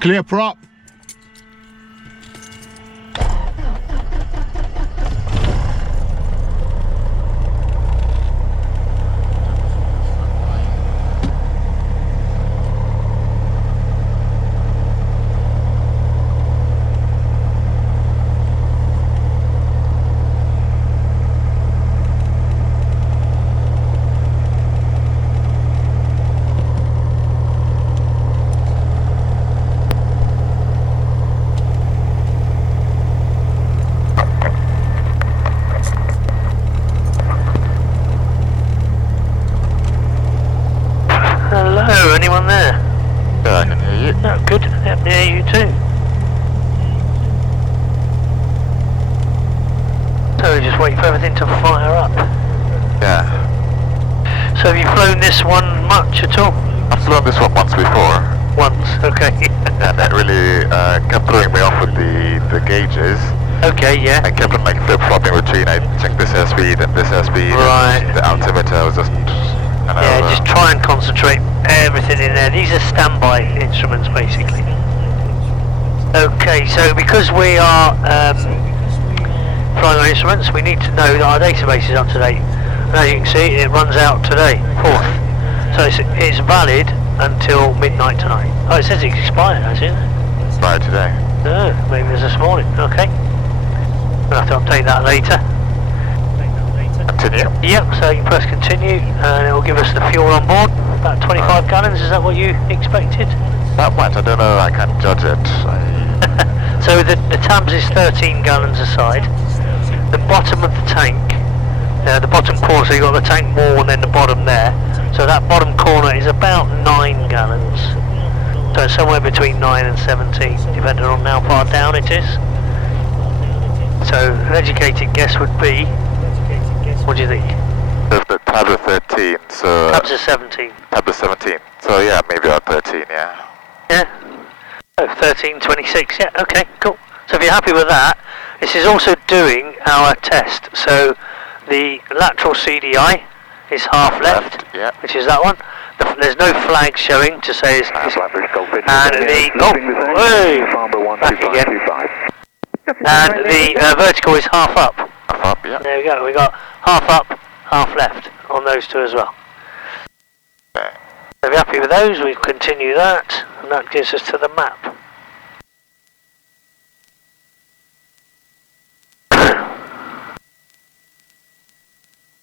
Clear prop. Hello, anyone there? Yeah, I can hear you. Oh, good. Yep, yeah, you too. So we just wait for everything to fire up. Yeah. So have you flown this one much at all? I've flown this one once before. Once, okay. And it really kept throwing me off with the gauges. Okay, yeah. I kept on like flip-flopping between, I checked this airspeed and this airspeed. Right. And the altimeter was just, Yeah, just try and concentrate everything in there. These are standby instruments, basically. Okay, so because we are flying our instruments, we need to know that our database is up to date. And as you can see, it runs out today, 4th. So it's valid until midnight tonight. Oh, it says it's expired, has it? Expired today. Oh, maybe it was this morning. Okay. We'll have to update that later. Continue. Yep, so you press continue and it will give us the fuel on board, about 25 gallons, is that what you expected? That much, I don't know, I can't judge it. So the tabs is 13 gallons a side. The bottom of the tank, the bottom corner, so you've got the tank wall and then the bottom there. So that bottom corner is about 9 gallons. So it's somewhere between 9 and 17, depending on how far down it is. So an educated guess would be, what do you think? The tab is 13, so... Tabs are 17. Tab is 17, so yeah, maybe about 13, yeah. Yeah? Oh, 13.26, yeah, okay, cool. So if you're happy with that, this is also doing our test. So the lateral CDI is half left, yeah. which is that one. There's no flag showing to say it's... and the... Oh, hey, back again. And the vertical is half up. Half up, yeah. There we go, we got half up, half left on those two as well. Okay. So if you're happy with those, we continue that, and that gives us to the map.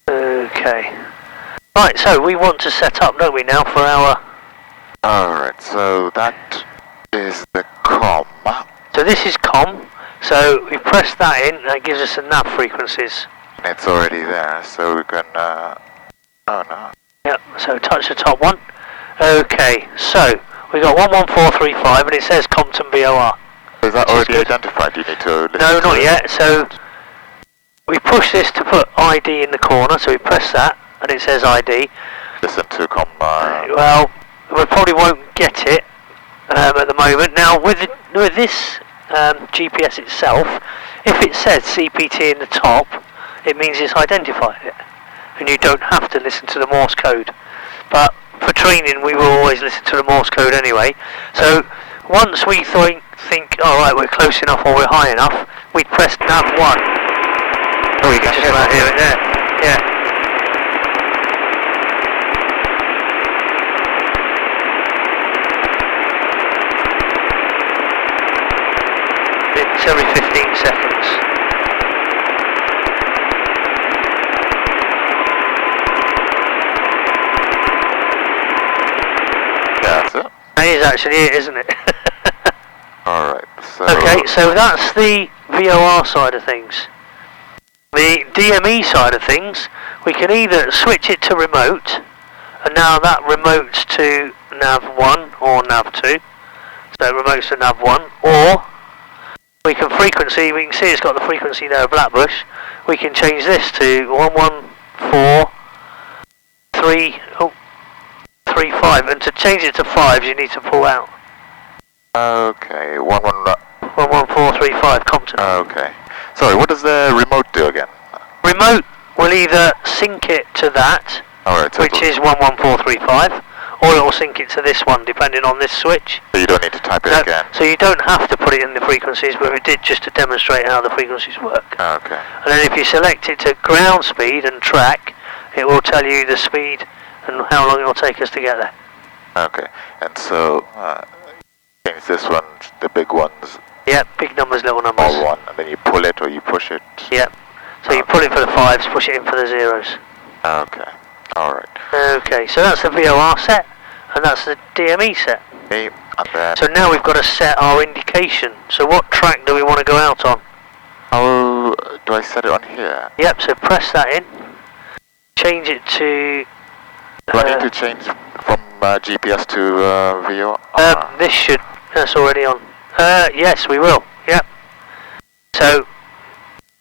Okay. Right, so we want to set up, don't we, now for our... Alright, so that is the COM. So this is COM, so we press that in, that gives us the nav frequencies. It's already there, so we can, oh no. Yep, so touch the top one. Okay, so we got 11435 and it says Compton VOR. Is that already identified? You need to listen No, to not it? yet, so we push this to put ID in the corner, so we press that and it says ID. Listen to COM, Well, we probably won't get it at the moment. Now with this GPS itself, if it says CPT in the top, it means it's identified it, and you don't have to listen to the Morse code. But for training, we will always listen to the Morse code anyway. So once we think, all right, we're close enough or we're high enough, we press nav 1. Oh, you can Just about hear it there. Yeah. It's every 15 seconds. That's it. That is actually it, isn't it? Alright, so... Okay, so that's the VOR side of things. The DME side of things, we can either switch it to remote, and now that remotes to nav 1 or nav 2. So it remotes to nav 1, or we can frequency, we can see it's got the frequency there of Blackbush. We can change this to 11435, and to change it to 5 you need to pull out. Okay, 11435 Compton. Okay. Sorry, what does the remote do again? Remote will either sync it to that, Alright, so which is 11435, or it will sync it to this one, depending on this switch. So you don't need to type it No, again? so you don't have to put it in the frequencies, but we did just to demonstrate how the frequencies work. Okay. And then if you select it to ground speed and track, it will tell you the speed and how long it will take us to get there. Okay. And so, change this one, the big ones, Yep, big numbers, little numbers. all one, and then you pull it or you push it? Yep. So you pull it for the 5s, push it in for the 0s. Okay. Alright. Okay, so that's the VOR set, and that's the DME set. Okay, and then... So now we've got to set our indication. So what track do we want to go out on? How do I set it on here? Yep, so press that in. Change it to... Do I need to change from GPS to VOR? this should... That's already on. Yes, we will. Yep. So,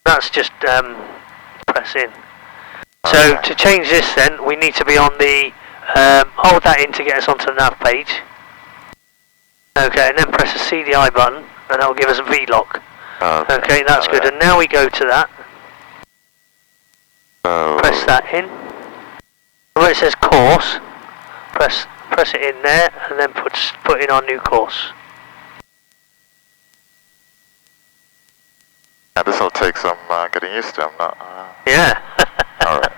that's just press in. So, Okay. to change this then, we need to be on the... hold that in to get us onto the nav page. Okay, and then press the CDI button, and that will give us a V-lock. Okay, that's good. And now we go to that. So Press that in. Where it says course, press it in there, and then put in our new course. Yeah, this will take some getting used to. I'm not... Yeah. Alright.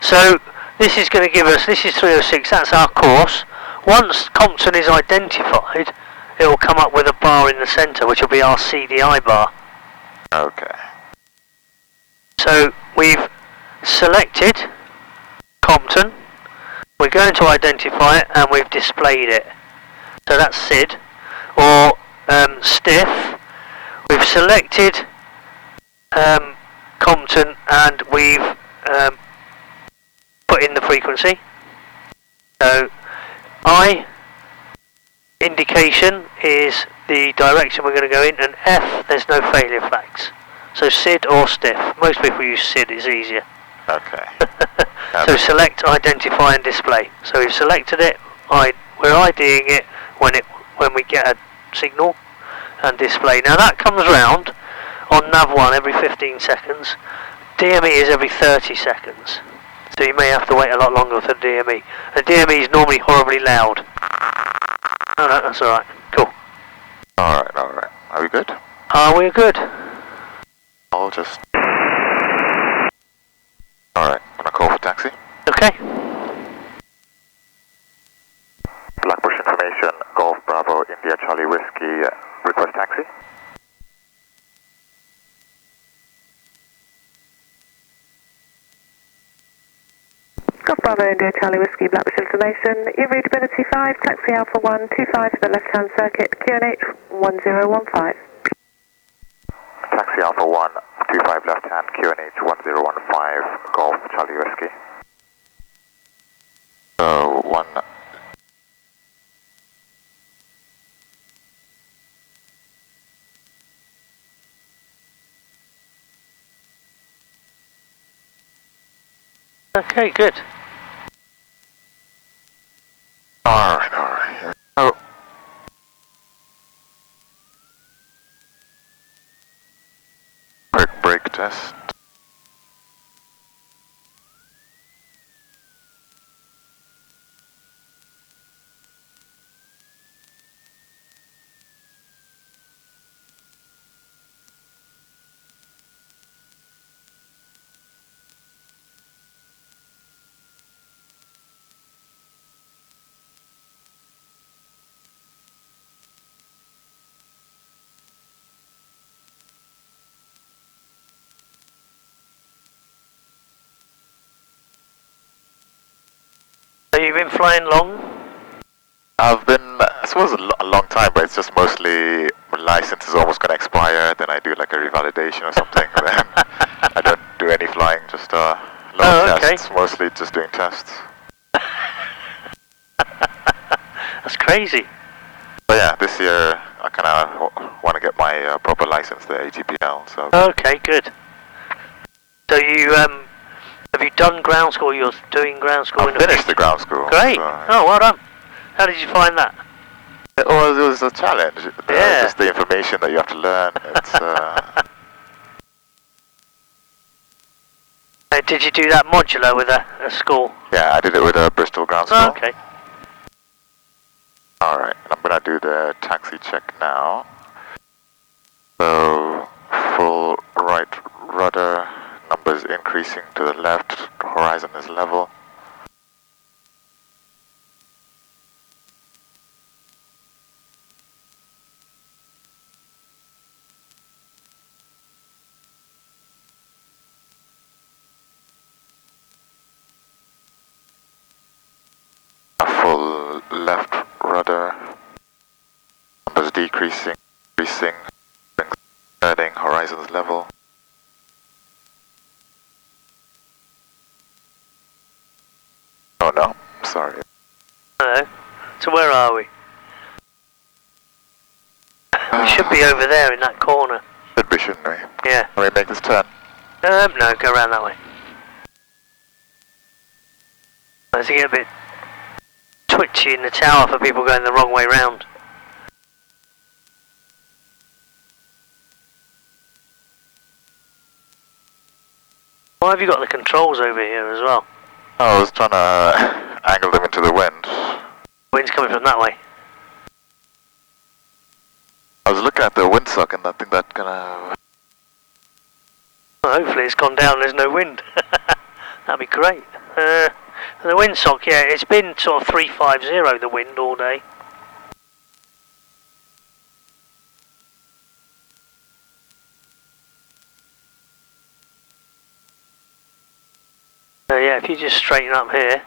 So this is going to give us, this is 306, that's our course. Once Compton is identified, it will come up with a bar in the centre, which will be our CDI bar. Okay. So we've selected Compton, we're going to identify it, and we've displayed it. So that's SID, or stiff. We've selected Compton, and we've put in the frequency. So I indication is the direction we're going to go in, and F, there's no failure flags. So SID or stiff. Most people use SID, it's easier. Okay. So select, identify and display. So we've selected it, we're IDing it when we get a signal, and display. Now that comes round on nav1 every 15 seconds. DME is every 30 seconds. So you may have to wait a lot longer for DME. And DME is normally horribly loud. Oh no, that's alright. Cool. Alright. Are we good? We're good. I'll just... Alright, I'm gonna call for taxi. Okay. Blackbush information, Golf Bravo, India Charlie Whiskey, request taxi. Golf Bravo, India Charlie Whiskey, Blackbush information, irreadability 5, taxi Alpha 1, 25 to the left-hand circuit, QNH 1015. Taxi Alpha 1, 25 left hand, QNH 1015, Golf Charlie Whiskey. One. Okay, good. Alright. Oh. Quick brake test. So you've been flying long? I've been, I suppose, a long time, but it's just mostly my license is almost going to expire, then I do like a revalidation or something, and then I don't do any flying, just long tests, mostly just doing tests. That's crazy. But yeah, this year I kind of want to get my proper license, the ATPL, so... Okay, good. So you, have you done ground school? You're doing ground school? I finished the ground school. Great. So. Oh, well done. How did you find that? It was a challenge. Yeah. Just the information that you have to learn. It's, Did you do that modular with a school? yeah, I did it with a Bristol ground school. Oh, okay. Alright, I'm gonna do the taxi check now. So, full right rudder, numbers increasing to the left, horizon is level. Full left rudder, numbers decreasing, increasing, heading, horizon's level. Oh no, sorry. Hello. So where are we? We should be over there in that corner. Should be, shouldn't we? Yeah. Can we make this turn? No, go around that way. As you get a bit twitchy in the tower for people going the wrong way round. Why have you got the controls over here as well? I was trying to angle them into the wind. Wind's coming from that way. I was looking at the windsock and I think that's gonna... Well, hopefully it's gone down, there's no wind. That'd be great. The windsock, yeah, it's been sort of 350 the wind all day. Yeah, if you just straighten up here,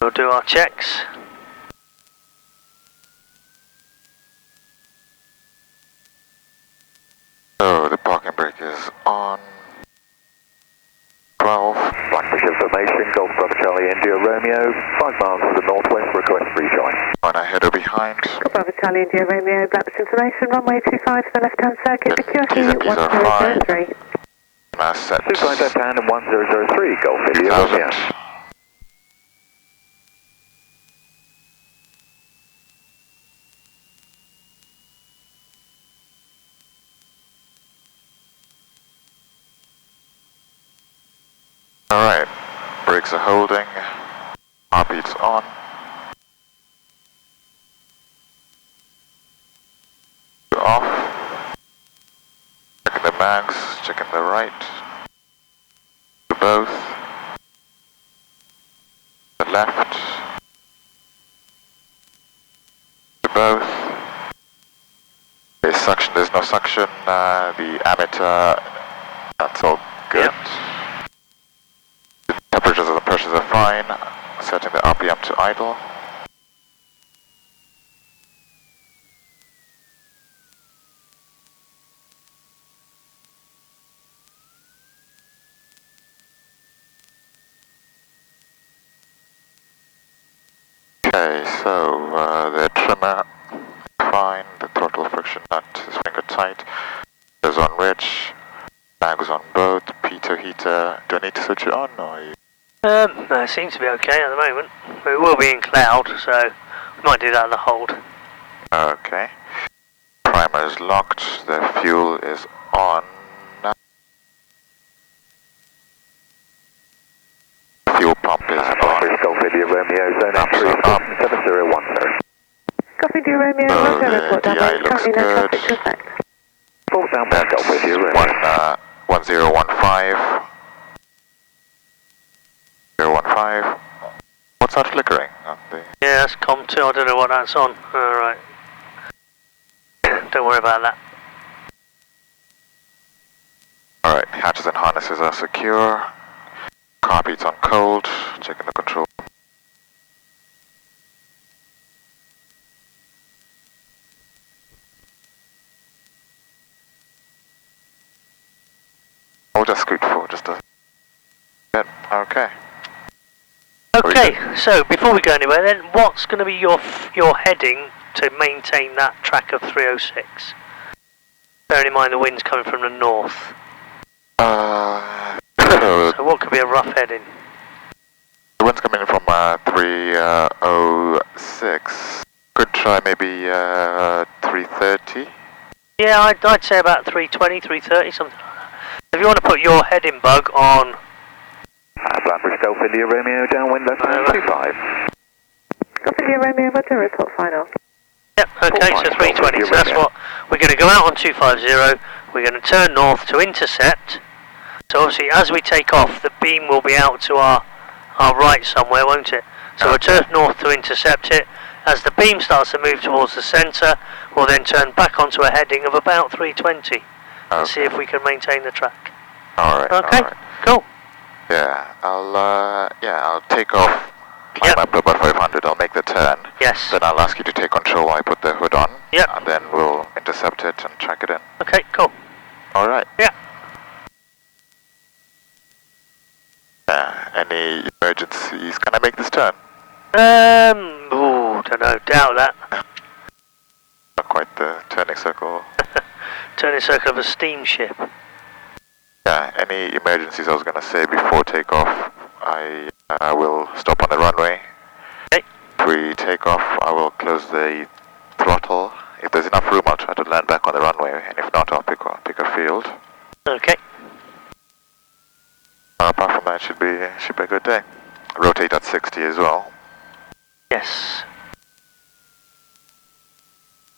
we'll do our checks. So the parking brake is on. 12. Blackfish information, Golf Brother Charlie India Romeo, 5 miles to the northwest, request rejoin. On ahead or behind. Bravo Charlie India Romeo, Blackfish information, runway 25 to the left-hand circuit, the T's QFE and P's are 1003. Set. 25 left hand and 1003, Golf India Romeo. Alright, brakes are holding, heartbeat's on. Off. Checking the mags, checking the right. To both. The left. To both. There's suction, there's no suction. The ammeter, that's all good. Yep. Temperatures and the pressures are fine. Setting the RPM to idle. Okay, so the trimmer fine, the throttle friction nut is finger tight. Goes on ridge, mags on both, pitot heater. Do I need to switch it on or are you? No, it seems to be okay at the moment. It will be in cloud, so we might do that in the hold. Okay. Primer is locked, the fuel is on. Fuel pump is on. Golf India Romeo, zone Up, entry, up. 7010. Copy, India Romeo, So Roger, the report down DI there, looks currently no good. traffic to effect. Full southwest, Golf India Romeo. 1015. 015. What's that flickering on the... Yeah, that's COM2, I don't know what that's on. Alright. Don't worry about that. Alright, hatches and harnesses are secure. Carpet's on cold. Checking the control. I'll just scoot forward just a bit. Okay. Okay, so before we go anywhere then, what's going to be your heading to maintain that track of 306? Bearing in mind the wind's coming from the north. So what could be a rough heading? The wind's coming in from 306. Could try maybe 330. Yeah, I'd say about 320, 330, something like that. If you want to put your heading bug on... Blackfish Golf India Romeo, downwind left hand 25. Copy, Romeo, Roger, report final. Yep, okay, so 320, so that's what, we're going to go out on 250, we're going to turn north to intercept, so obviously as we take off, the beam will be out to our right somewhere, won't it? So we'll turn north to intercept it. As the beam starts to move towards the centre, we'll then turn back onto a heading of about 320 and see if we can maintain the track. Alright. Okay, Alright. cool. Yeah, I'll take off, climb up to about 500, I'll make the turn. Yes. Then I'll ask you to take control while I put the hood on. Yep. And then we'll intercept it and track it in. Okay, cool. Alright. Yeah. Any emergencies? Can I make this turn? Don't know, doubt that. Not quite the turning circle. Turning circle of a steamship. Yeah, any emergencies I was going to say before takeoff, I will stop on the runway. Okay. Pre takeoff, I will close the throttle. If there's enough room, I'll try to land back on the runway, and if not, I'll pick a field. Okay. Apart from that, should be a good day. Rotate at 60 as well. Yes.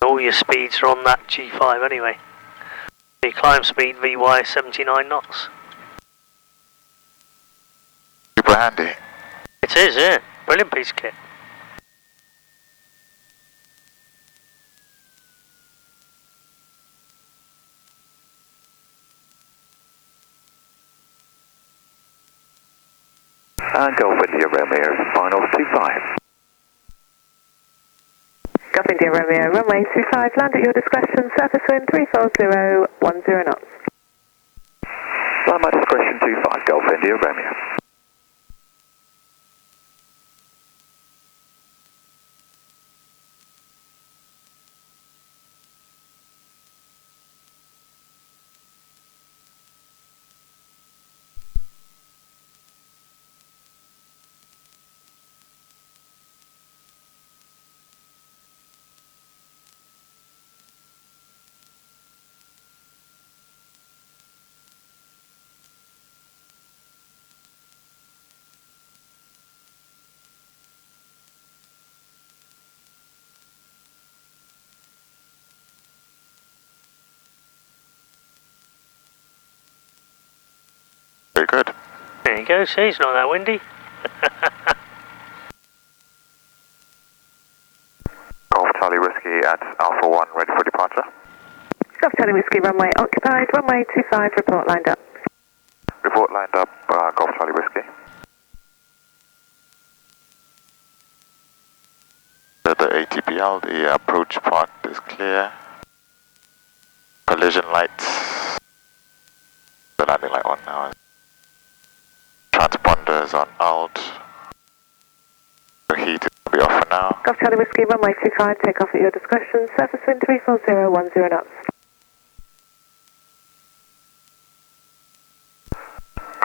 All your speeds are on that G5 anyway. The climb speed VY 79 knots. Super handy. It is, yeah. Brilliant piece of kit. And Golf India Romeo, final 25. Golf India Romeo, runway 25, land at your discretion, surface wind 340, 10 knots. Land my discretion 25, Golf India Romeo. Very good. There you go, see, it's not that windy. Golf Charlie Whiskey at Alpha 1, ready for departure. Golf Charlie Whiskey, runway occupied, runway 25, report lined up. Report lined up, Golf Charlie Whiskey. The ATPL, the approach part is clear. Collision lights. The landing light on now. Transponders on alt. The heat will be off for now. Golf Charlie Whiskey, runway 25, take off at your discretion, surface wind 340, 10 knots.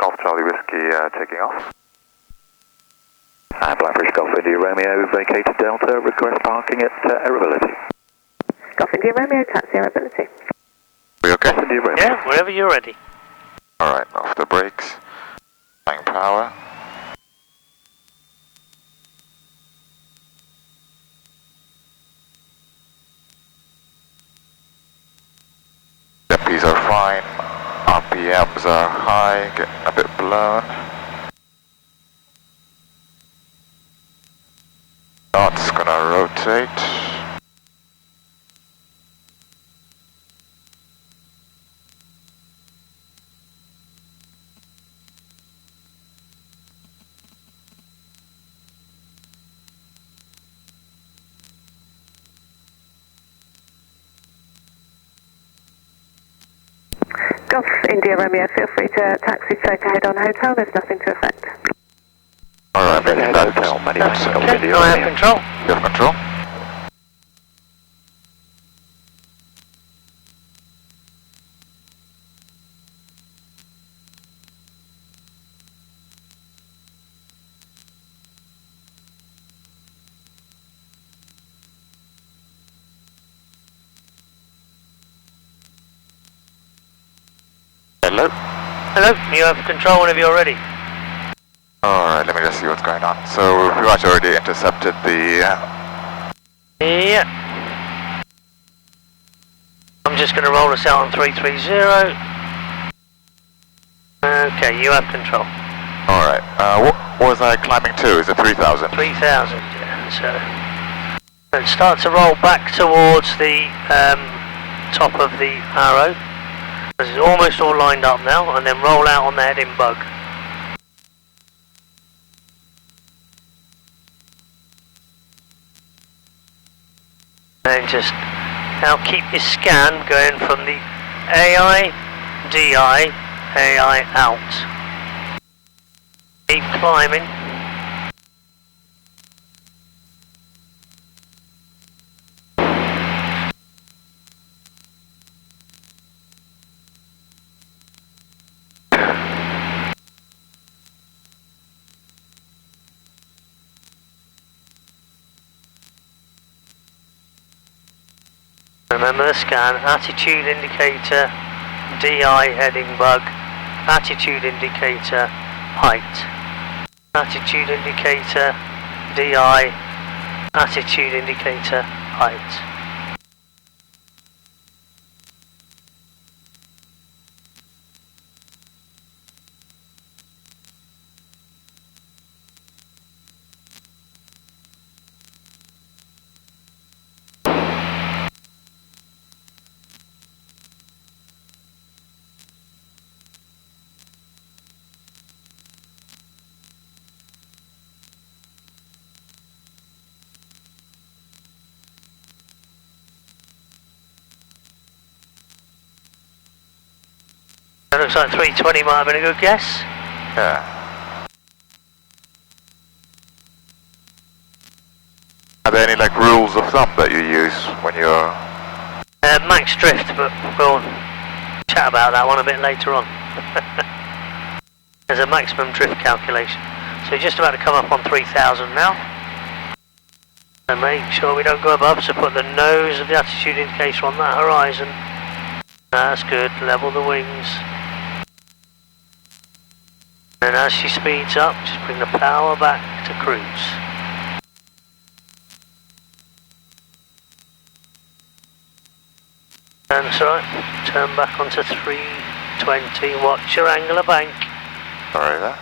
Golf Charlie Whiskey taking off. And Blackbridge Golf India Romeo, vacated Delta, request parking at airability. Golf India Romeo, taxi airability. We okay? Golf India Romeo. Yeah, wherever you're ready. Alright, off the brakes. Flying power. MPs are fine. RPMs are high, getting a bit blown. Knots gonna rotate. Golf India Romeo, feel free to taxi straight ahead on hotel, there's nothing to affect. Alright, Many many thanks, thanks. Hotel, many thanks, Golf Okay, India I have Romeo. control. You have control? Hello? Hello, you have control whenever you're ready. Alright, let me just see what's going on. So we've pretty much already intercepted the Yeah. I'm just going to roll us out on 330. Okay, you have control. Alright, what was I climbing to? Is it 3,000? 3,000, yeah. So start to roll back towards the top of the arrow. It's almost all lined up now, and then roll out on the heading bug. And just now keep your scan going from the AI, DI, AI out. Keep climbing. Remember the scan, attitude indicator, DI heading bug, attitude indicator, height. Attitude indicator, DI, attitude indicator, height. That looks like 320 might have been a good guess. Yeah. Are there any like rules of thumb that you use when you're... Max drift, but we'll chat about that one a bit later on. There's a maximum drift calculation. So you're just about to come up on 3,000 now. And make sure we don't go above, so put the nose of the attitude indicator on that horizon. That's good, level the wings. And as she speeds up, just bring the power back to cruise. And that's right, turn back onto 320, watch your angular bank. Sorry there.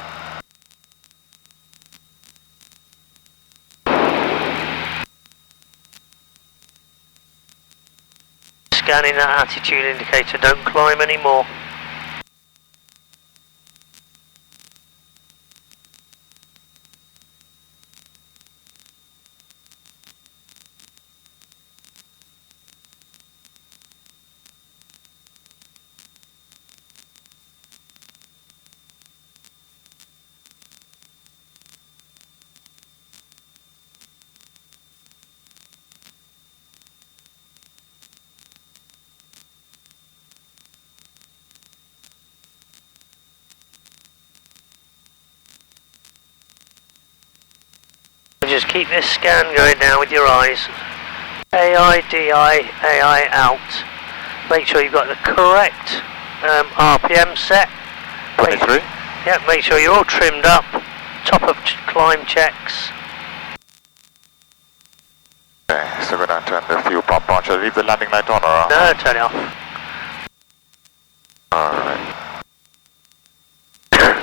Scanning that attitude indicator, don't climb anymore. Just keep this scan going now with your eyes. AI, DI, AI out. Make sure you've got the correct RPM set. 23? Yeah, make sure you're all trimmed up. Top of climb checks. Okay, so we're going to turn the fuel pump on. Shall I leave the landing light on or? No, turn it off. Alright.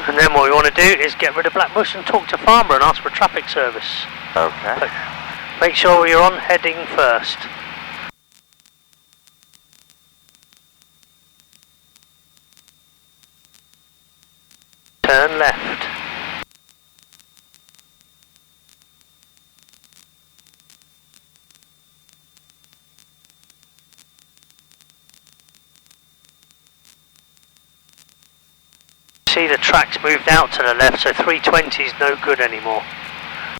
And then what we want to do is get rid of Blackbush and talk to Farnborough and ask for traffic service. Okay. But make sure you're on heading first. Turn left. See the track's moved out to the left, so 320 is no good anymore.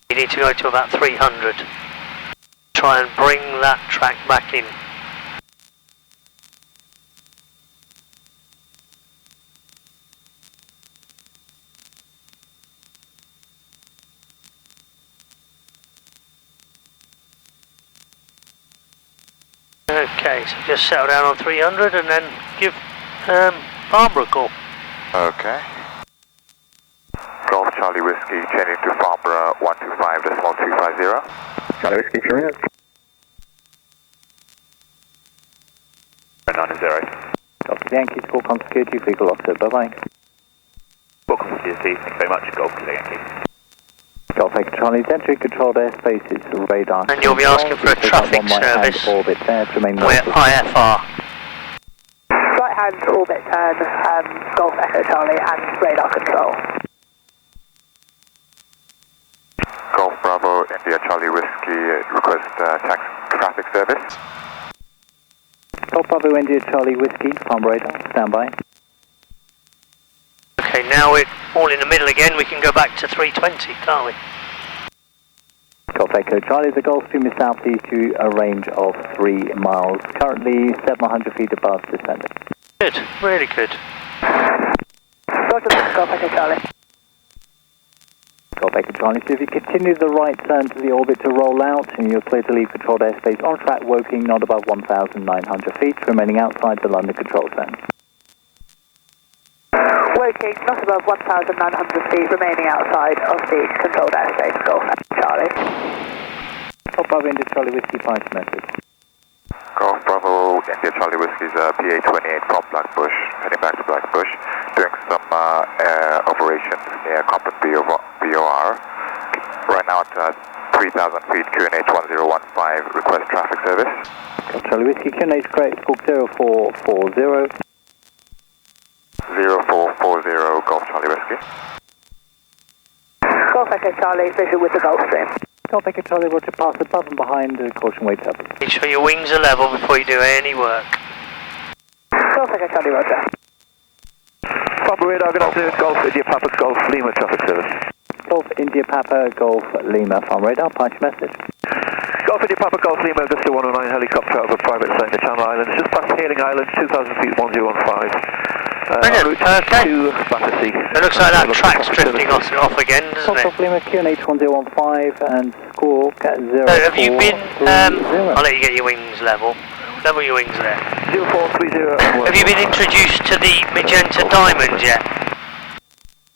You need to go to about 300. Try and bring that track back in. Okay, so just settle down on 300 and then give Farnborough a call. Okay. Golf Charlie Whiskey, changing to Farnborough 125.250. Charlie Whiskey, carry on. 0. Golf Yankee, score com security, vehicle officer, bye-bye. Welcome to CSC, thank you very much. Golf Yankee. Golf Echo Charlie's entry controlled airspace, it's radar. And you'll be asking for a traffic service. Orbit there to remain We're IFR. Right hand orbit turn, Golf Echo Charlie and radar control. Golf Bravo, India Charlie Whiskey, request tax traffic service. Golf Bravo, India Charlie Whiskey, farm radar, stand by. Okay, now we're all in the middle again. We can go back to 320, can't we? Golf Echo Charlie, the Gulfstream is southeast to a range of 3 miles, currently 700 feet above descending. Good, really good. Roger that, Golf Echo Charlie. Golf Echo Charlie, so if you continue the right turn to the orbit to roll out, and you're clear to leave controlled airspace on track, Woking not above 1,900 feet, remaining outside the London control zone. Woking not above 1,900 feet, remaining outside of the controlled airspace, Golf Echo Charlie. Golf Bravo, India Charlie Whiskey, flight message. Golf Bravo, India Charlie Whiskey's PA-28 from Blackbush, heading back to Blackbush, doing some operations near Compton VOR. Right now at 3,000 feet, QNH 1015, request traffic service. Golf Charlie Whiskey, QNH correct, squawk 0440. 0440, Golf Charlie Whiskey. Golf Echo Charlie, visual with the Gulfstream. Golf Echo Charlie, roger, pass above and behind, caution weight up. Make sure your wings are level before you do any work. Golf Echo Charlie, roger. Papa radar, good afternoon. Golf India Papa Golf Lima traffic service. Golf India Papa, Golf Lima, farm radar, punch message. Golf India Papa Golf Lima, Vista 109 helicopter over private sector Channel Islands, just past Hailing Islands, 2,000 feet, 1015. Brilliant, perfect. To Battersea. It looks like that track's drifting off again, doesn't it? Golf Lima, QNH 1015 and squawk at 0430. So have you been, I'll let you get your wings level. Level your wings there. 0430. Have you been introduced to the magenta diamond yet?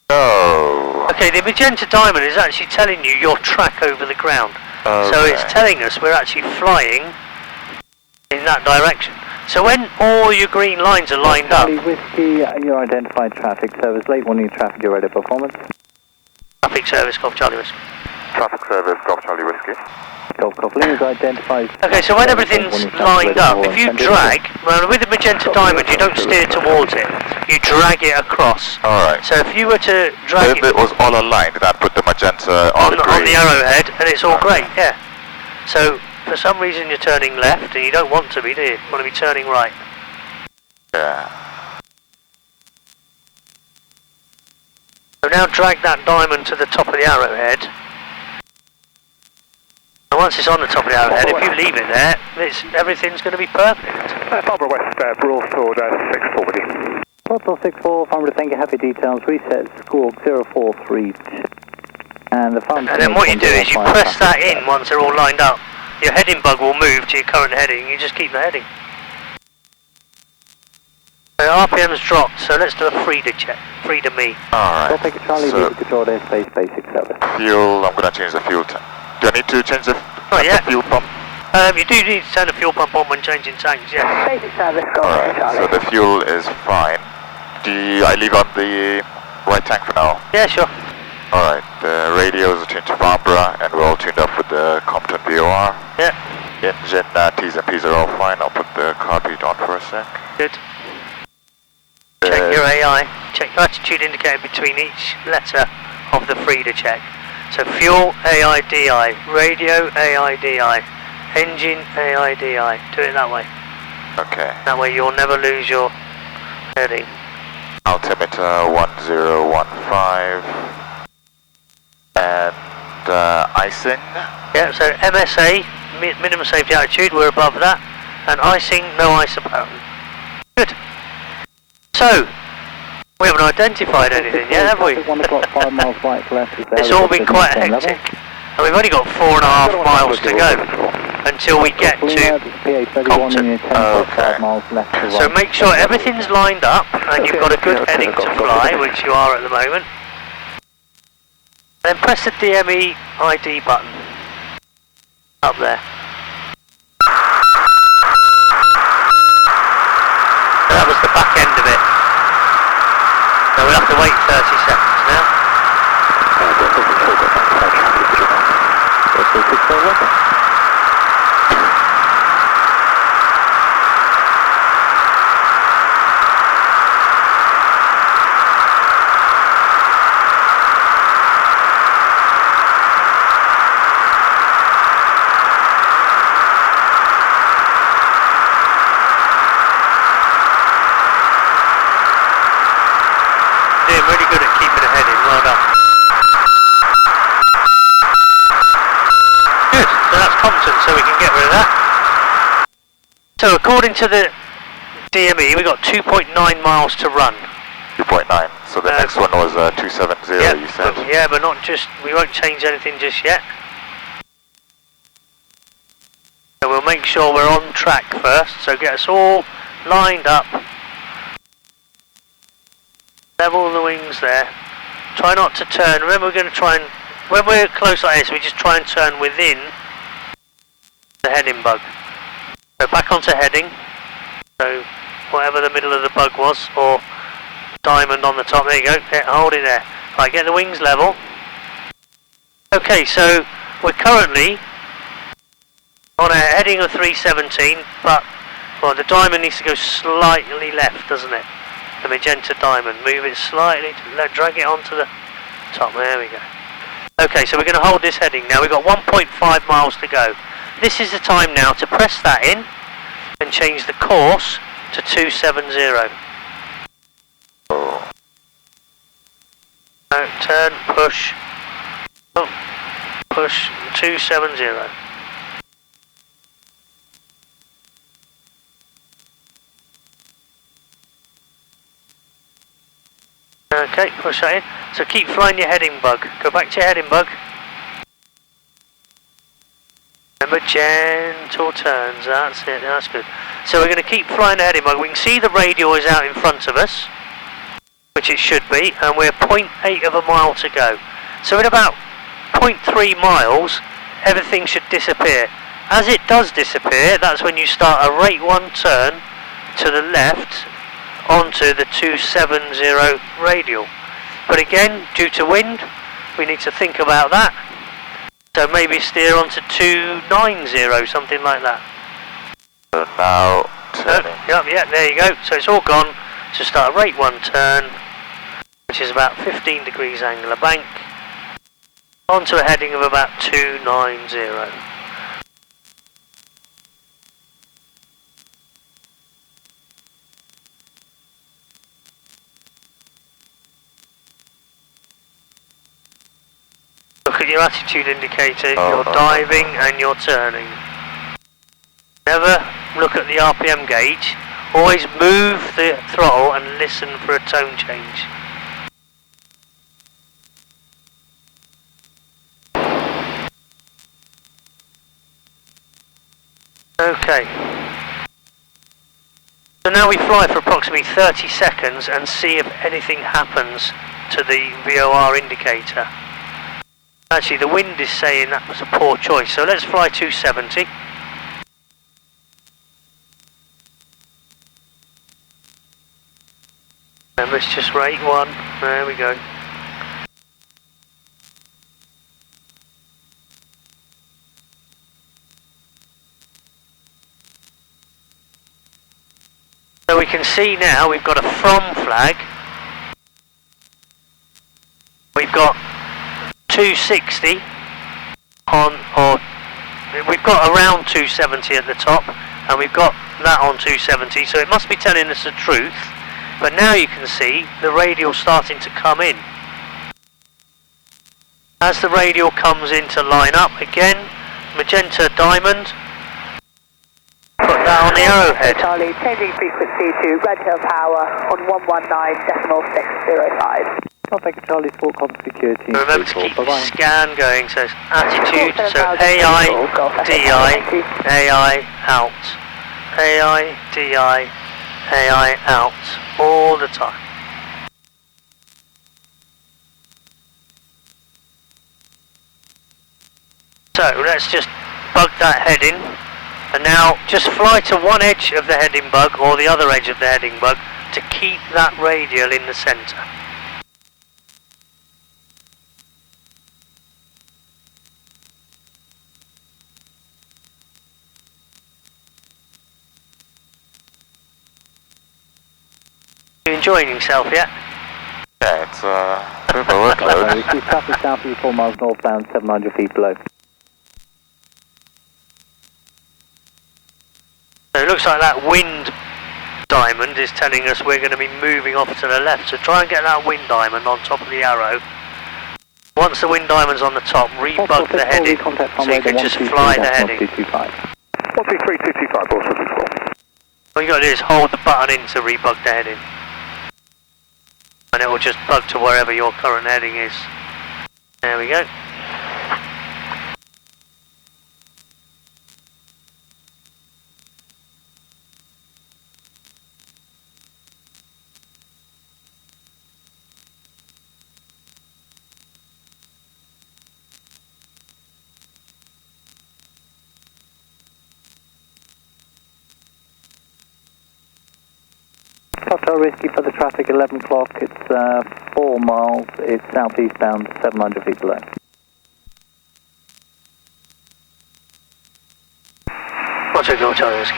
No. Okay, the magenta diamond is actually telling you your track over the ground. Okay. So it's telling us we're actually flying in that direction. So when all your green lines are lined up... Charlie Whiskey, your identified traffic service, late morning traffic, your radar performance. Traffic service, Golf Charlie Whiskey. Traffic service, Golf Charlie Whiskey. Golf Lima is identified... Okay, so when everything's lined up, if you drag, well, with the magenta diamond, you don't steer towards it. You drag it across. Alright. So if you were to So drag if it was all aligned, that put the magenta on the green. on the arrowhead, and it's all great, yeah. So for some reason you're turning left, and you don't want to be, do you? You want to be turning right. Yeah. So now drag that diamond to the top of the arrowhead. And once it's on the top of the arrowhead, if you leave it there, everything's going to be perfect. Barbara West, Broadford 640. Broadford 64, farm to thank you, happy details, reset, squawk 0432. And the farm... And then what you do is you press that in once they're all lined up. Your heading bug will move to your current heading, you just keep the heading. So RPM's dropped, so let's do a Frida check. Frida me. Alright. Golf Echo Charlie, So- controlled airspace, basic service. Fuel, I'm going to change the fuel tank. Do I need to change the, yeah. the fuel pump? You do need to turn the fuel pump on when changing tanks, yes. Basic service, Golf Echo Alright, Charlie. so the fuel is fine. I leave on the right tank for now? Yeah, sure. Alright, the radios are tuned to Barbara and we're all tuned up with the Compton VOR. Yeah, Engine T's and P's are all fine. I'll put the car beat on for a sec. good. Check your AI. Check your attitude indicator between each letter of the Frida check. So fuel AIDI, radio AIDI, engine AIDI. Do it that way. Okay. That way you'll never lose your heading. Altimeter 1015. And icing. Yeah, so MSA, minimum safety altitude, we're above that. And icing, no ice apparent. Good. So, we haven't identified anything yet, have we? 1 o'clock, 5 miles right, left. It's all been quite hectic. And we've only got 4.5 miles to go until we get to Compton. Okay. So make sure everything's lined up and you've got a good heading to fly, which you are at the moment. Then press the DME ID button up there. that was the back end of it. So we'll have to wait 30 seconds now. Doing really good at keeping a heading, well done. Good, so that's competent, so we can get rid of that. So according to the DME, we've got 2.9 miles to run. 2.9, so the next one was 270, Yeah, you said? but not just, we won't change anything just yet. So we'll make sure we're on track first, so get us all lined up. Level the wings there. Try not to turn. Remember, we're going to try and, when we're close like this, we just try and turn within the heading bug. So back onto heading. So whatever the middle of the bug was, or diamond on the top. There you go. Yeah, hold it there. Right, get the wings level. Okay, so we're currently on a heading of 317, but well, the diamond needs to go slightly left, doesn't it? The magenta diamond. Move it slightly, drag it onto the top. There we go. Okay, so we're going to hold this heading now. We've got 1.5 miles to go. This is the time now to press that in and change the course to 270. No, turn, push. Oh, push 270. Okay, push that in. So keep flying your heading bug. Go back to your heading bug. Remember, gentle turns. That's it. That's good. So we're going to keep flying the heading bug. We can see the radial is out in front of us, which it should be, and we're 0.8 of a mile to go. So in about 0.3 miles, everything should disappear. As it does disappear, that's when you start a rate 1 turn to the left onto the 270 radial. But again, due to wind, we need to think about that. So maybe steer onto 290, something like that. So now turning. Yeah, there you go. So it's all gone. So start a rate 1 turn, which is about 15 degrees angular bank, onto a heading of about 290. Look at your attitude indicator, you're diving and you're turning. Never look at the RPM gauge, always move the throttle and listen for a tone change. Okay. So now we fly for approximately 30 seconds and see if anything happens to the VOR indicator. Actually, the wind is saying that was a poor choice, so let's fly 270. And let's just rate 1. There we go. So we can see now we've got a from flag. We've got 260 on, or we've got around 270 at the top, and we've got that on 270, so it must be telling us the truth. But now you can see the radial starting to come in. As the radial comes in to line up again, magenta diamond, put that on the arrowhead. Charlie, changing frequency to Red Hill Tower on 119.605. Contact Charlie Sport Contact Security. Remember to keep the scan going, so it's attitude, so AI, DI, AI, out. AI, DI, AI, out, all the time. So let's just bug that head in. And now just fly to one edge of the heading bug or the other edge of the heading bug to keep that radial in the centre. You enjoying yourself yet? Yeah, it's a bit of a workload. We see traffic south of you 4 miles northbound, 700 feet below. So it looks like that wind diamond is telling us we're going to be moving off to the left. So try and get that wind diamond on top of the arrow. Once the wind diamond's on the top, rebug the heading so you can just fly the heading. 133.225, Boston 64. All you got to do is hold the button in to rebug the heading. And it will just bug to wherever your current heading is. There we go. Foxtrot Whiskey for the traffic, 11 o'clock, it's 4 miles, it's southeastbound, 700 feet below. Roger, go Charlie Whiskey.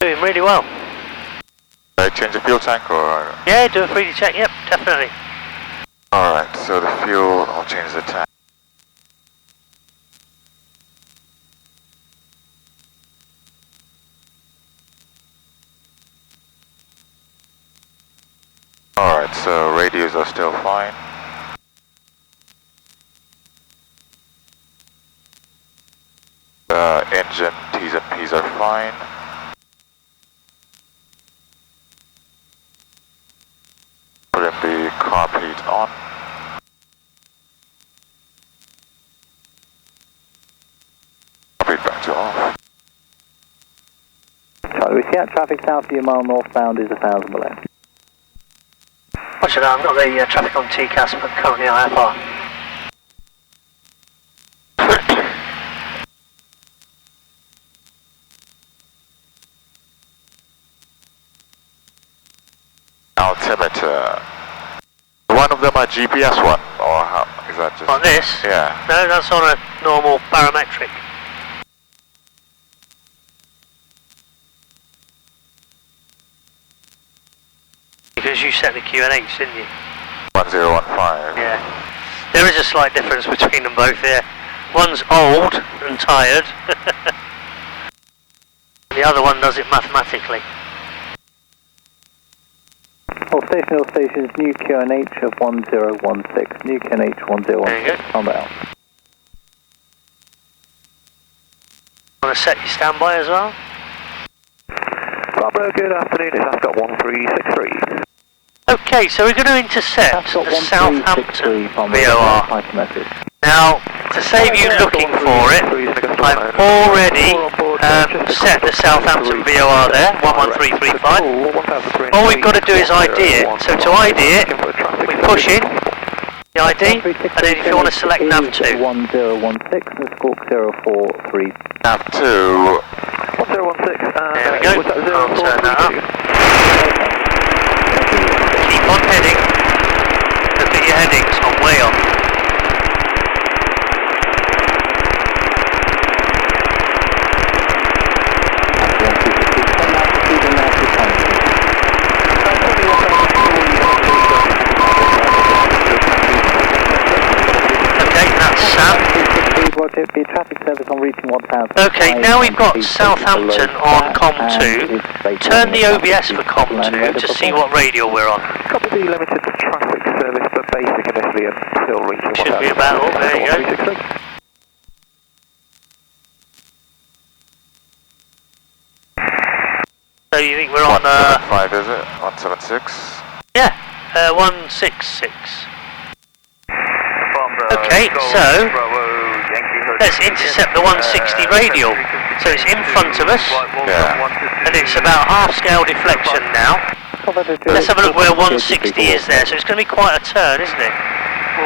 Doing really well. Change the fuel tank or? Yeah, do a 3D check, yep, definitely. Alright, so the fuel, I'll change the tank. Alright, so radios are still fine. The engine T's and P's are fine. Put in the carb heat on. Carb heat back to off. Charlie Whiskey, traffic south of you, mile northbound is 1,000 below. Watch it out, I've got the traffic on TCAS but currently IFR. Altimeter. One of them a GPS one, or how is that just? On this? Yeah. No, that's on a normal barometric. Because you set the QNH, didn't you? 1015. Yeah. There is a slight difference between them both here. One's old and tired. The other one does it mathematically. All stations, new QNH of 1016, new QNH 1016, on out. Want to set your standby as well? Bravo, good afternoon, it's Ascot 1363. Okay, so we're going to intercept the Southampton VOR. Now, to save you looking for it, I've already set the Southampton VOR there, 11335. All we've got to do is ID it. So to ID it, we push in the ID, and then if you want to select nav2. 1016 and squawk 043. nav2. 1016, There we go, I'll turn that up. Keep on heading. Look at your headings on way off. Roger, The traffic service on reaching 1000. Okay, now we've got Southampton on COM 2. Turn the OBS for COM 2 to see what radio we're on. Copy the limited traffic service for basic initially until reaching Should be about, oh, there you go. So you think we're on 175 is it? 176? Yeah, 166. Okay, so let's intercept the 160 radial. So it's in front of us, Yeah. and it's about half scale deflection now. Let's have a look where 160 is there. So it's going to be quite a turn, isn't it? So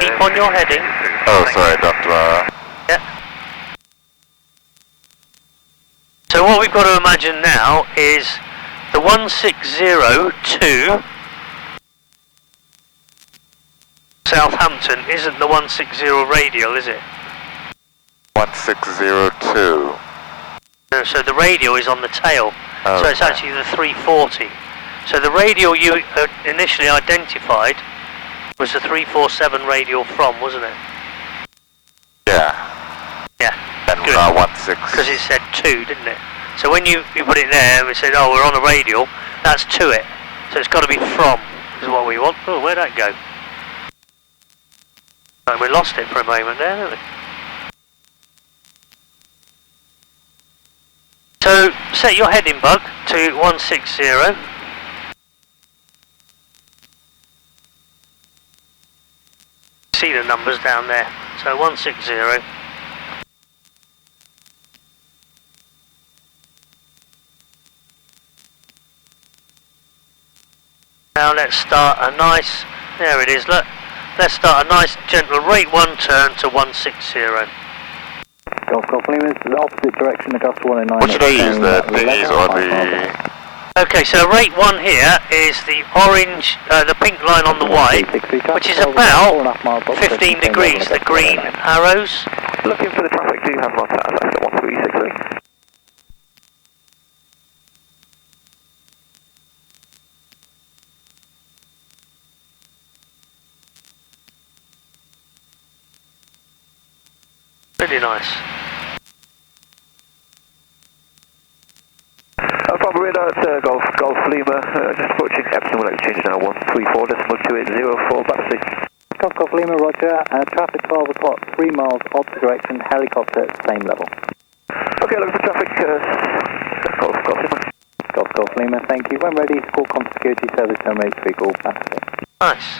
keep on your heading. Oh, sorry, Doctor. Yeah. So what we've got to imagine now is the 1602 Southampton isn't the 160 radial, is it? 1602. No, so the radial is on the tail. Oh, So it's okay. actually the 340. So the radial you initially identified was the 347 radial from, wasn't it? Yeah. Yeah. And Good. 16. Because it said 2, didn't it? So when you put it there and we said, oh, we're on a radial, that's to it. So it's got to be from, is what we want. Oh, where'd that go? Right, we lost it for a moment there, didn't we? So set your heading bug to 160. See the numbers down there. So 160. Now let's start a nice, there it is, look. Let's start a nice gentle rate 1 turn to 160. Golf Lima is the opposite direction, Augusta 109. What should I use, the thingies or the... Okay, so rate 1 here is the orange, the pink line on the white, which is about 15 degrees, the green arrows. Looking for the traffic, do you have one at 1363? Really nice. Papa radar at Golf Lima, just approaching Epsom, will exchange now 134.2804, back to sea. Golf Lima, roger. Traffic 12 o'clock, 3 miles opposite direction, helicopter at same level. Okay, look for traffic, Golf Lima. Golf Lima, thank you. When ready, Squawcom Security Service terminate 3 call, back to sea. Nice.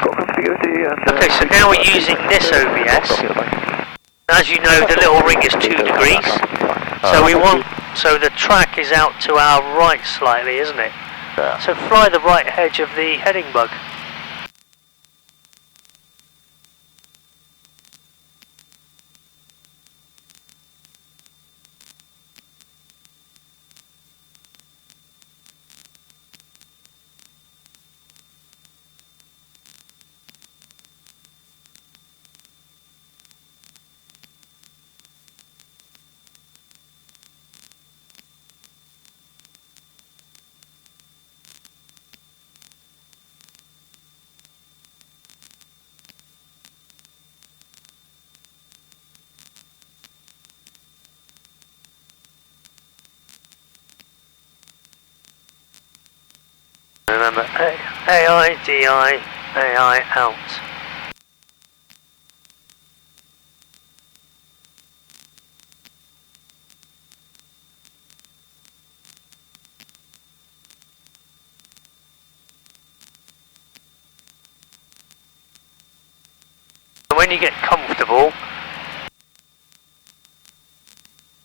Squawcom Security and... Okay, so now we're using this OBS. As you know, the little ring is 2 degrees. So we want, so the track is out to our right slightly, isn't it? Yeah. So fly the right edge of the heading bug. Remember, AI, DI, AI out. When you get comfortable,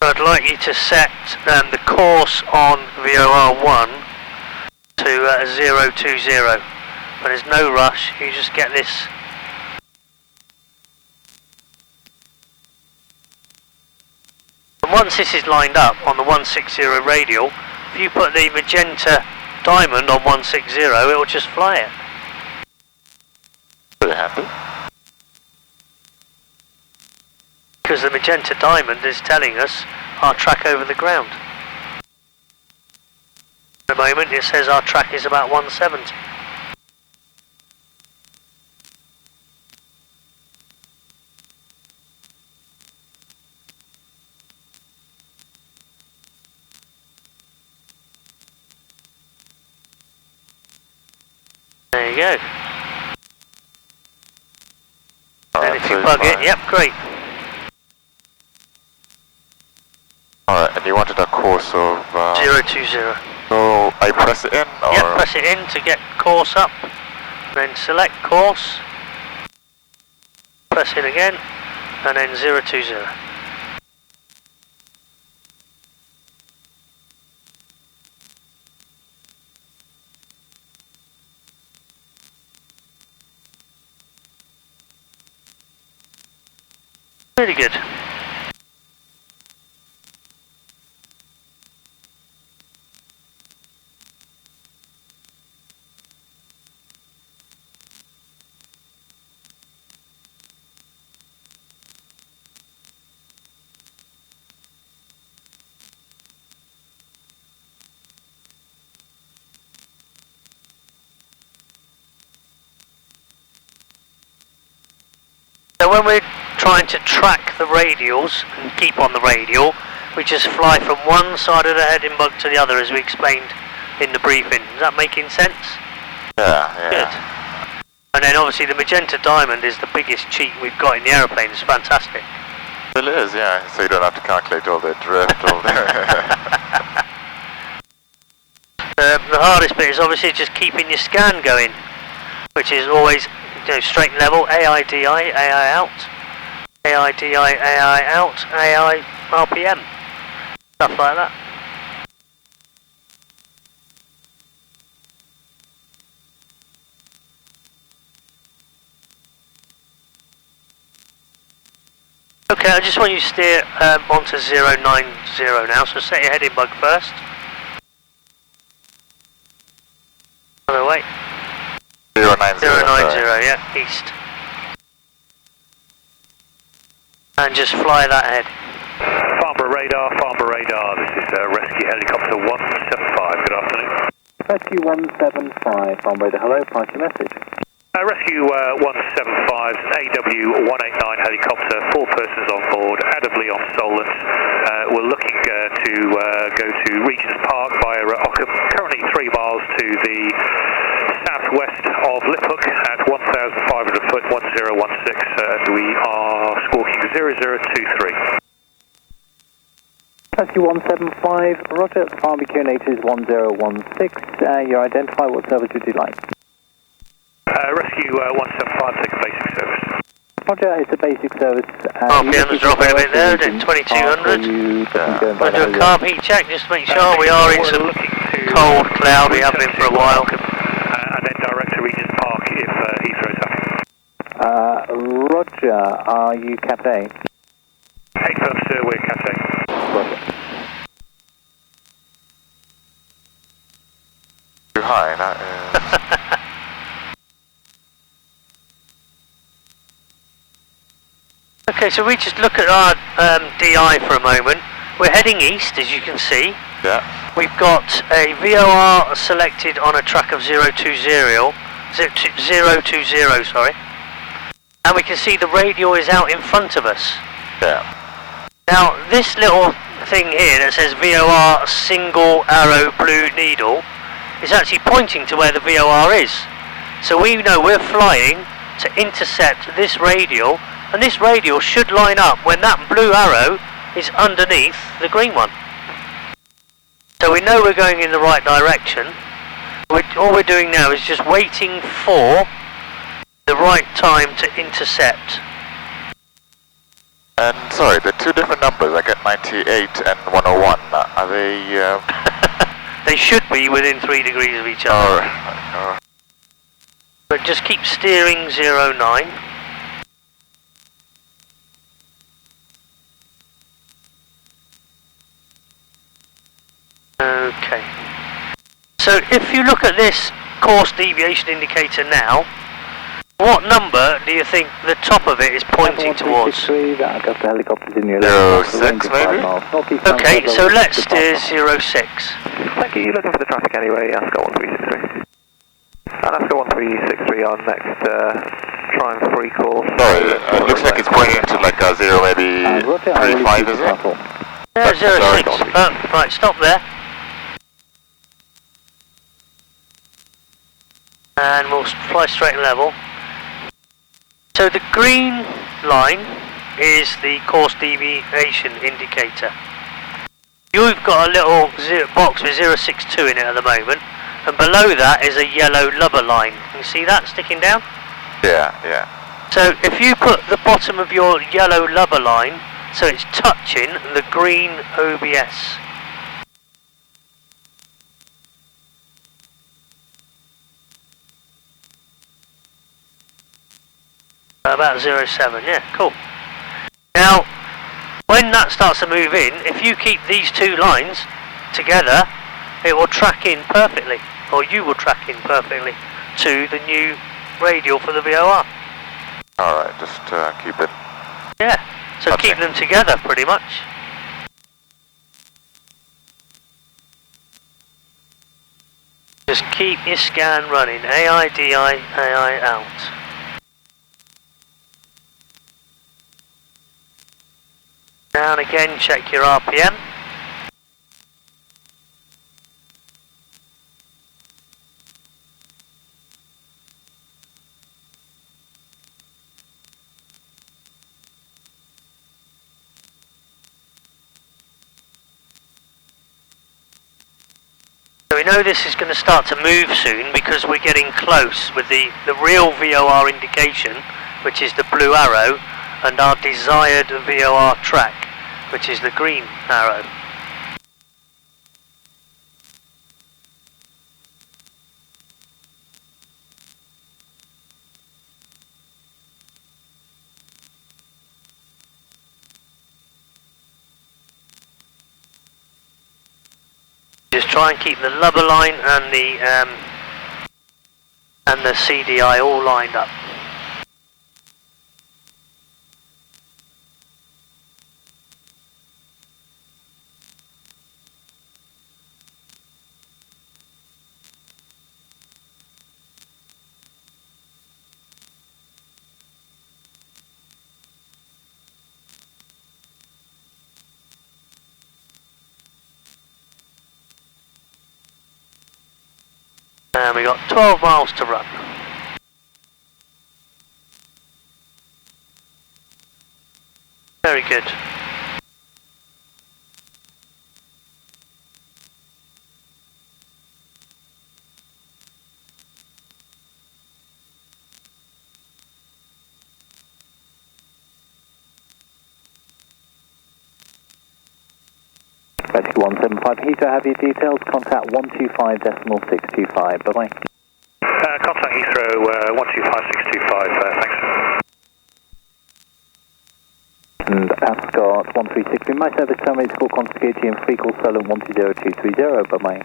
I'd like you to set the course on VOR 1 to 020. But there's no rush, you just get this. And once this is lined up on the 160 radial, if you put the magenta diamond on 160, it will just fly it. Pretty happy. Because the magenta diamond is telling us our track over the ground. At the moment it says our track is about 170. There you go. And if you 35. bug it, yep, great. Alright, and you wanted a course of... 020. So I press it in, or...? Yep, press it in to get course up. Then select course. Press it again. And then 020. Really good. So when we're trying to track the radials and keep on the radial, we just fly from one side of the heading bug to the other, as we explained in the briefing. Is that making sense? Yeah. Good. And then obviously the magenta diamond is the biggest cheat we've got in the aeroplane. It's fantastic. It is, yeah. So you don't have to calculate all the drift. The hardest bit is obviously just keeping your scan going, which is always, straight and level, AIDI, AI out, AIDI, AI out, AI RPM, stuff like that. Okay, I just want you to steer onto 090 now, so set your heading bug first. Other way. 090. 090, yeah, east. And just fly that ahead. Farnborough radar, this is rescue helicopter 175, good afternoon. Rescue 175, Farnborough, hello, pass your message. Rescue 175, AW189 helicopter, 4 persons on board, adequately on Solent. We're looking to go to Regent's Park via Ockham, currently 3 miles to the southwest of Liphook at 1,500 foot, 1016, and we are squawking 0023. Rescue 175, roger, Farnborough QNH is 1016, you're identified, what service would you like? Rescue 175, take a basic service. Roger, it's a basic service. RPM's dropping a bit there, then 2200. I'll do a carb heat check just to make sure we are in some cold cloud, we have been for a while. And then direct to Regent's Park if Heathrow's happy. Roger, are you Cat A? 8 firm, sir, we're Cat A. Roger. Too high, that is... Okay, so we just look at our DI for a moment. We're heading east, as you can see. Yeah. We've got a VOR selected on a track of 020, sorry. And we can see the radial is out in front of us. Yeah. Now, this little thing here that says VOR single arrow blue needle is actually pointing to where the VOR is. So we know we're flying to intercept this radial, and this radial should line up when that blue arrow is underneath the green one. So we know we're going in the right direction. All we're doing now is just waiting for the right time to intercept. And sorry, the 2 different numbers, I get 98 and 101, are they... They should be within 3 degrees of each other. Oh. But just keep steering 09. Okay. So if you look at this course deviation indicator now, what number do you think the top of it is pointing towards? 06 maybe? Okay, so let's steer 06. Thank you, you're looking for the traffic anyway, Ascot 1363. And Ascot 1363 on next try and free course. Sorry, it looks like it's pointing to like a 0, maybe 35, is it? Yeah, 06. Right, stop there. And we'll fly straight and level. So the green line is the course deviation indicator. You've got a little box with 062 in it at the moment, and below that is a yellow lubber line. You see that sticking down? Yeah, yeah. So if you put the bottom of your yellow lubber line so it's touching the green OBS. About 07, yeah, cool. Now, when that starts to move in, if you keep these two lines together, it will track in perfectly, or you will track in perfectly to the new radial for the VOR. Alright, just keep it. Yeah, so Okay. keep them together pretty much. Just keep your scan running, AI, DI, AI out. Down again, check your RPM. So we know this is going to start to move soon because we're getting close with the real VOR indication, which is the blue arrow, and our desired VOR track, which is the green arrow. Just try and keep the lubber line and the CDI all lined up. And we got 12 miles to run. Very good. Rescue 175 Heathrow, have your details. Contact 125.625. Bye bye. Contact Heathrow 125625. Thanks. And Ascot 136. My service terminates call Constantine and free call Solent 120230. Bye bye.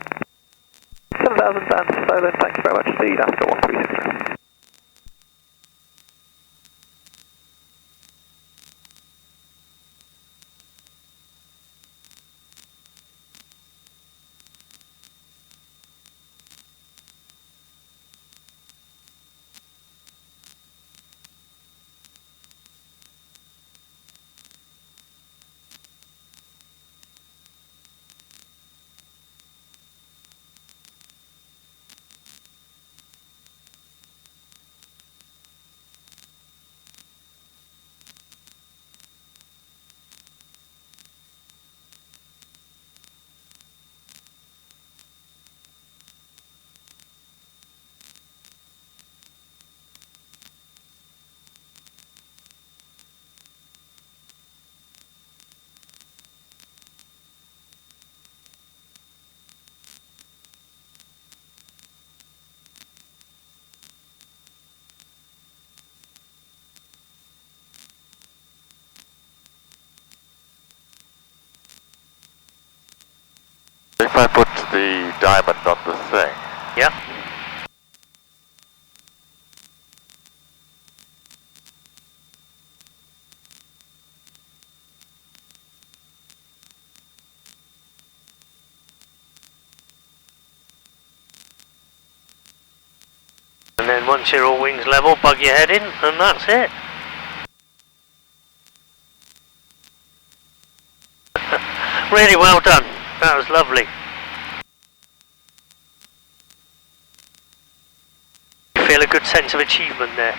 7000 band Solent, thanks very much indeed. Ascot 136. If I put the diamond on the thing, Yep. And then once you're all wings level, bug your head in, and that's it. Really well done. That was lovely. sense of achievement there.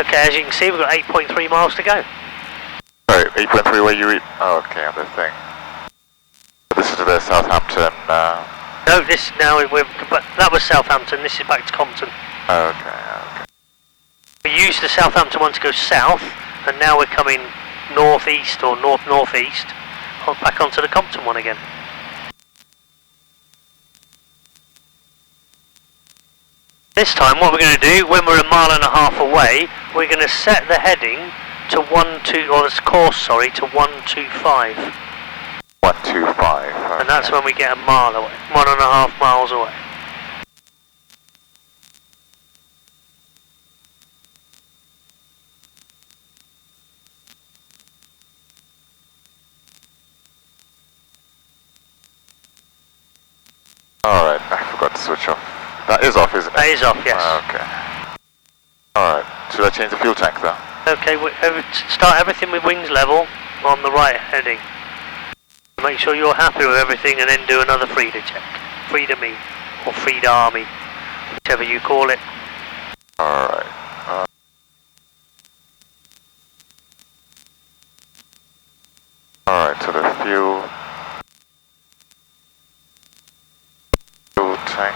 Okay, as you can see, we've got 8.3 miles to go. Sorry, 8.3 where you read? Oh, okay, on the thing. This is the Southampton. No, this now but that was Southampton. This is back to Compton. Okay. We used the Southampton one to go south, and now we're coming northeast or northeast, back onto the Compton one again. This time, what we're going to do, when we're 1.5 miles away, we're going to set the heading to 125. 125. Okay. And that's when we get 1 mile away, 1.5 miles away. Alright, I forgot to switch off. That is off, isn't it? That is off, yes. Okay. Alright, should I change the fuel tank though? Okay, start everything with wings level on the right heading. Make sure you're happy with everything and then do another Frida check. Frida me, or Frida Army, whichever you call it. Alright. Alright, so the fuel tank.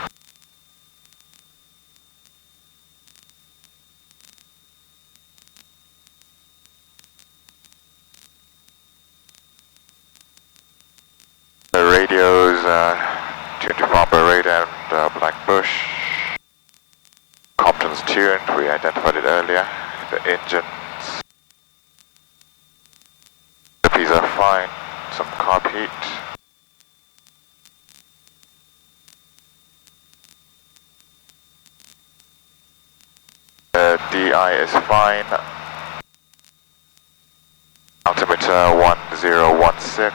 The radios, tuned to Farnborough Radar and Blackbush. Compton's tuned, we identified it earlier. The engines. The P's are fine, some carb heat. The DI is fine. Altimeter 1016.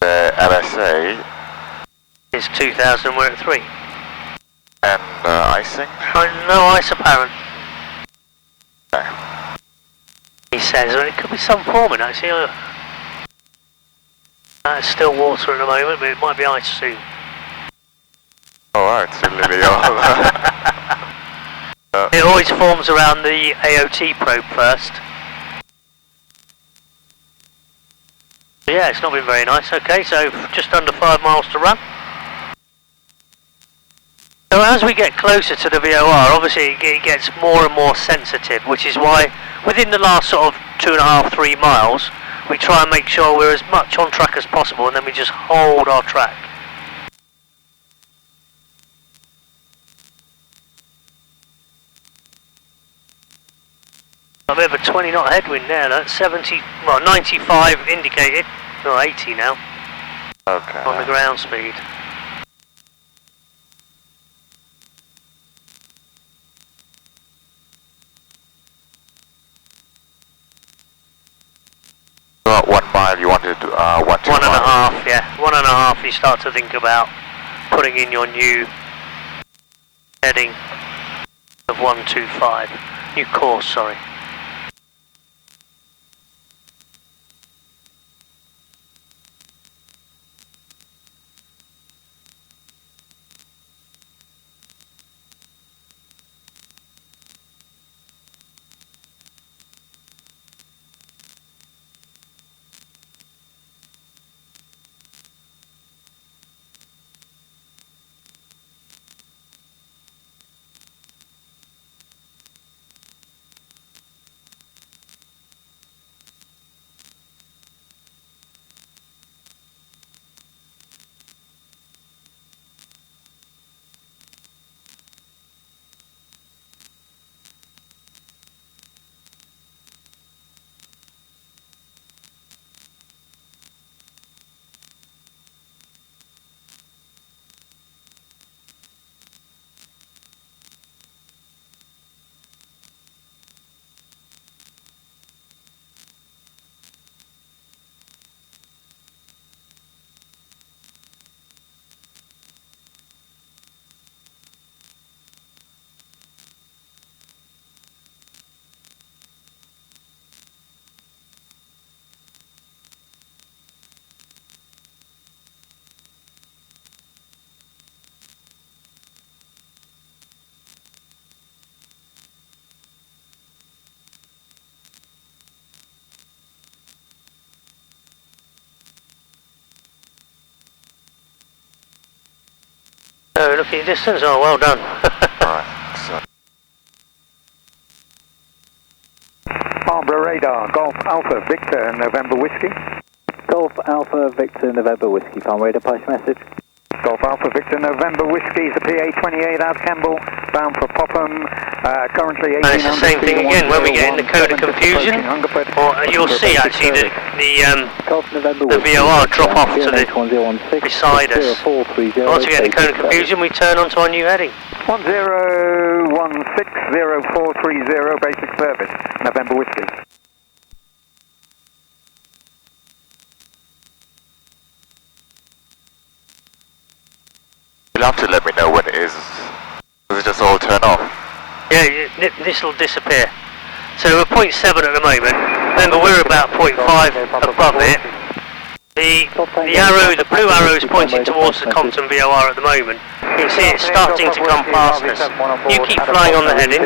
The MSA It's 2000, we're at 3. and icing. No ice apparent, Okay. he says. Well, it could be some forming actually. It's still water at the moment, but it might be ice soon. Alright, so Lily all. It always forms around the AOT probe first. Yeah, it's not been very nice. Okay, so just under 5 miles to run. So as we get closer to the VOR, obviously it gets more and more sensitive, which is why within the last sort of 2.5, 3 miles, we try and make sure we're as much on track as possible, and then we just hold our track. A bit of a 20 knot headwind there, that's 70, well 95 indicated, or 80 now, Okay. on the ground speed. About 1 mile, you wanted 125. 1.5, yeah, 1.5 you start to think about putting in your new heading of 125, new course, sorry. Oh, look at your distance. Oh, well done. Alright, so Farnborough radar, Golf Alpha Victor November Whiskey. Golf Alpha Victor November Whiskey, Farm radar, post message. Golf Alpha Victor November Whiskey is a PA28 out Campbell, bound for Popham, currently 1800 And it's the same thing again, when we get in the code of confusion, or you'll see actually the VOR drop off to the beside us. Once we get in the code of confusion, we turn onto our new heading. 10160430 basic service, November Whiskey. you'll have to let me know when it is. Does it just all turn off? Yeah, this will disappear. So we're 0.7 at the moment. Remember, we're about 0.5 above it. The arrow, the blue arrow is pointing towards the Compton VOR at the moment. You can see it's starting to come past us. You keep flying on the heading,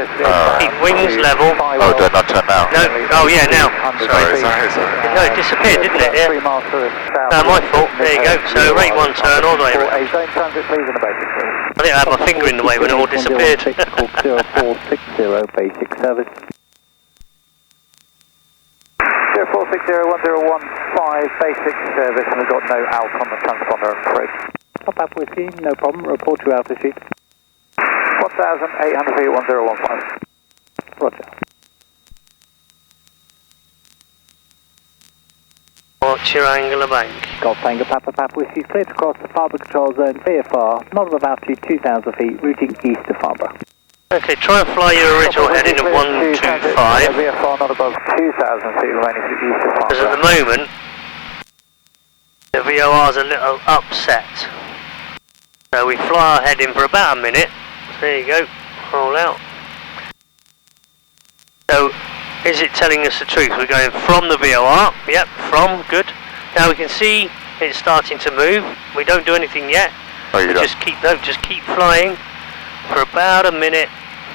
keep wings level. Oh, do I not turn now? No, oh yeah, now. Sorry. Sorry. No, it disappeared, didn't it? Yeah. My fault. There you go. So rate 1 turn all the way around. I think I had my finger in the way when it all disappeared. 0460 basic service. 0460-1015 basic service, and we've got no out on the transponder, I'm afraid. Top up whiskey, no problem. Report to altitude. 1,800 feet, 1015. Roger. Watch your angle of bank. Golf Tango Papa Whiskey, cleared across the Farnborough control zone, VFR, not of altitude 2,000 feet, routing east of Farnborough. Okay, try and fly your original heading of 125. VFR not above 2,000 feet, remaining east of Farnborough. Because at the moment, the VOR's a little upset. So we fly our heading for about a minute. There you go, roll out. So, is it telling us the truth? We're going from the VOR, yep, from, good. Now we can see it's starting to move. We don't do anything yet. Oh, you don't? Just keep flying for about a minute,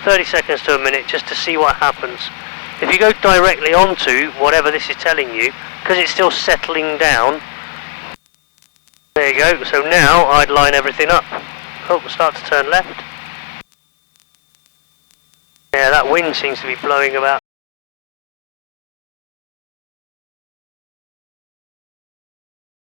30 seconds to a minute, just to see what happens. If you go directly onto whatever this is telling you, because it's still settling down, there you go. So now I'd line everything up. Oh, we'll start to turn left. Yeah, that wind seems to be blowing about